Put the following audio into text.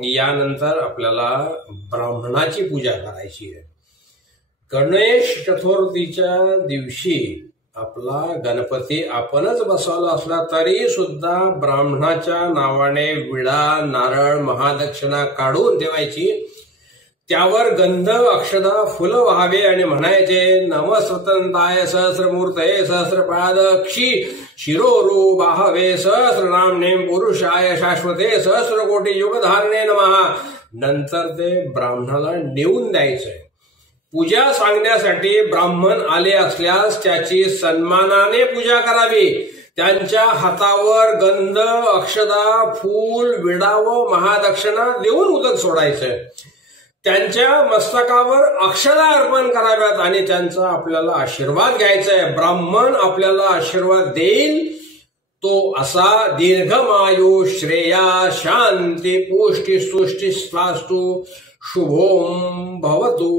यानंतर आपल्याला ब्राह्मणाची पूजा करायची आहे। गणेश चतुर्थीच्या दिवशी आपला गणपती आपणच बसवला असला तरी सुद्धा ब्राह्मणाच्या नावाने विडा नारळ महादक्षिणा काढून ठेवायची। त्यावर गंध अक्षदा फुलं व्हावे आणि म्हणायचे नमस्वतंताय सहस्रमूर्तये सहस्रपाद क्षी शिरोरू बाहवे सहस्रनामने पुरुषाय शाश्वते सहस्रकोटी युगधारणे नमः। नंतर ते ब्राह्मणाला नेऊन द्यायचंय। पूजा सांगण्यासाठी ब्राह्मण आले असल्यास त्याची सन्मानाने पूजा करावी। त्यांच्या हातावर गंध अक्षदा फूल विडा व महादक्षिणा देऊन उदक सोडायचं। त्यांच्या मस्तकावर अक्षदा अर्पण कराव्यात आणि त्यांचा आपल्याला आशीर्वाद घ्यायचा आहे। ब्राह्मण आपल्याला आशीर्वाद देईल तो असा दीर्घमायु श्रेया शांती पुष्टी सुष्टी स्वास्तु शुभोम भवतु।